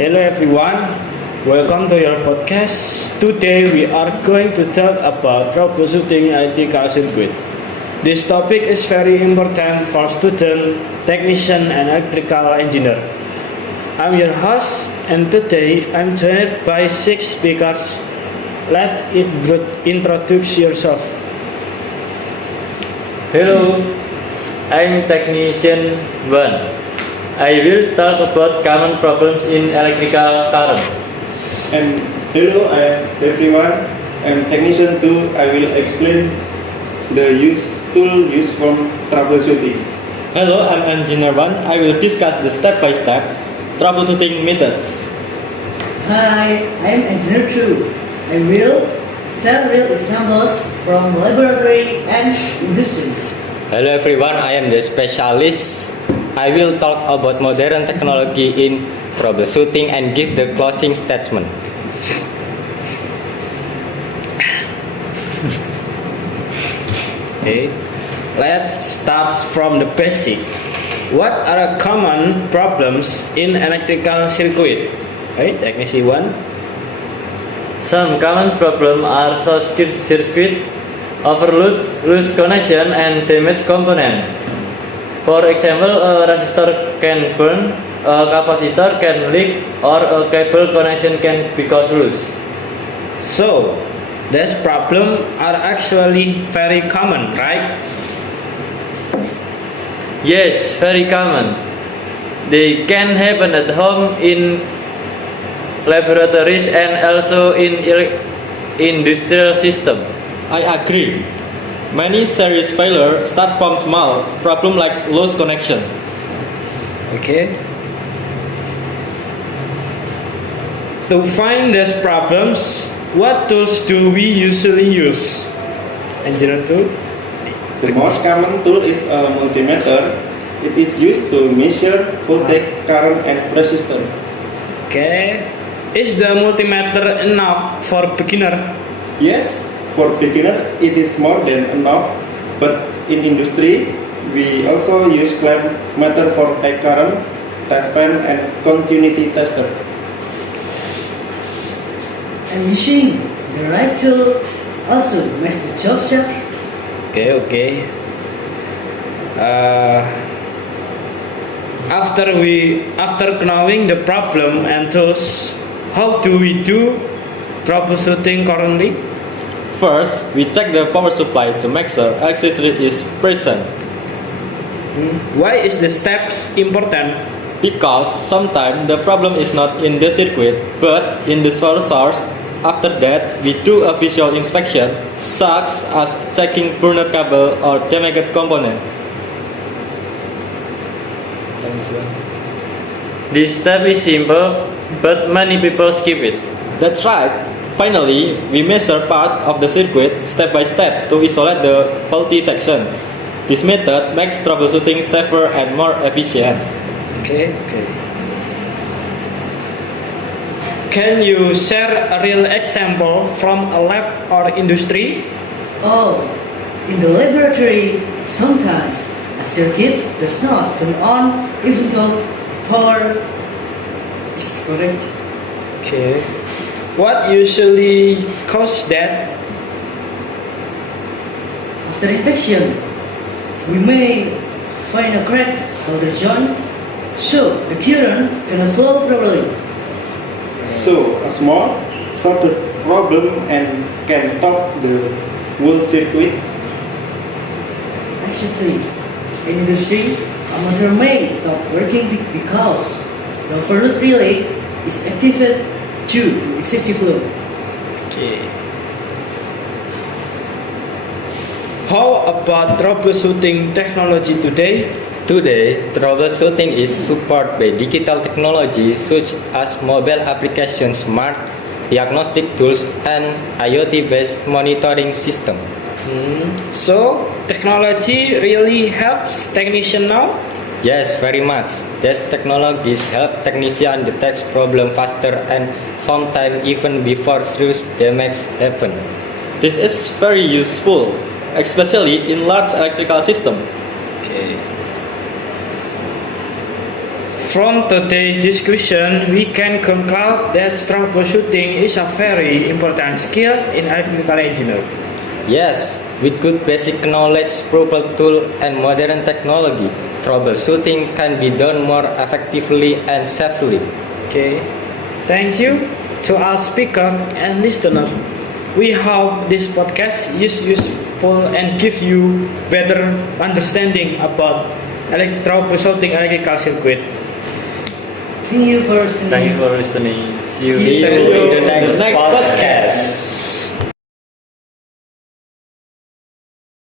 Hello everyone, welcome to your podcast. Today we are going to talk about troubleshooting electrical circuit. This topic is very important for student, technician and electrical engineer. I'm your host and today I'm joined by 6 speakers. Let it introduce yourself. Hello, I'm Technician 1. I will talk about common problems in electrical current. And hello everyone, I'm Technician 2. I will explain the tool used for troubleshooting. Hello, I'm Engineer 1. I will discuss the step-by-step troubleshooting methods. Hi, I am Engineer 2. I will share real examples from laboratory and industry. Hello everyone, I am the specialist. I will talk about modern technology in troubleshooting and give the closing statement. Okay, let's start from the basic. What are common problems in electrical circuit? Right, technician 1. Some common problems are short circuit, overload, loose connection, and damaged component. For example, a resistor can burn, a capacitor can leak, or a cable connection can become loose. So, these problems are actually very common, right? Yes, very common. They can happen at home, in laboratories, and also in industrial system. I agree. Many serious failures start from small problems like loose connection. Okay. To find these problems, what tools do we usually use? Engineer 2. The most common tool is a multimeter. It is used to measure voltage, current, and resistance. Okay. Is the multimeter enough for beginner? Yes, for beginner it is more than enough, but in industry we also use clamp meter for high current, test pan, and continuity tester. And using the right tool also makes the job safer. Okay. After knowing the problem and tools, how do we do troubleshooting currently? First, we check the power supply to make sure electricity is present. Why is the steps important? Because sometimes the problem is not in the circuit, but in the source. After that, we do a visual inspection, such as checking burned cable or damaged component. This step is simple, but many people skip it. That's right. Finally, we measure part of the circuit step by step to isolate the faulty section. This method makes troubleshooting safer and more efficient. Okay. Can you share a real example from a lab or industry? Oh, in the laboratory, sometimes a circuit does not turn on even though power is correct. Okay. What usually causes that? After inspection, we may find a crack solder joint, so the current cannot flow properly. So a small solder problem and can stop the whole circuit. Actually, in industry, a motor may stop working because the overload relay is activated due to excessive load. Okay. How about troubleshooting technology today? Today, troubleshooting is supported by digital technology such as mobile applications, smart diagnostic tools, and IoT-based monitoring system. So, technology really helps technician now? Yes, very much. These technologies help technicians detect problem faster and sometimes even before serious damage happen. This is very useful, especially in large electrical systems. Okay. From today's discussion, we can conclude that troubleshooting is a very important skill in electrical engineering. Yes, with good basic knowledge, proper tool, and modern technology, troubleshooting can be done more effectively and safely. Okay, thank you to our speaker and listener. We hope this podcast is useful and give you better understanding about troubleshooting electrical circuit. Thank you for listening. Thank you for listening. See you. See you Thank you. in the next Next podcast.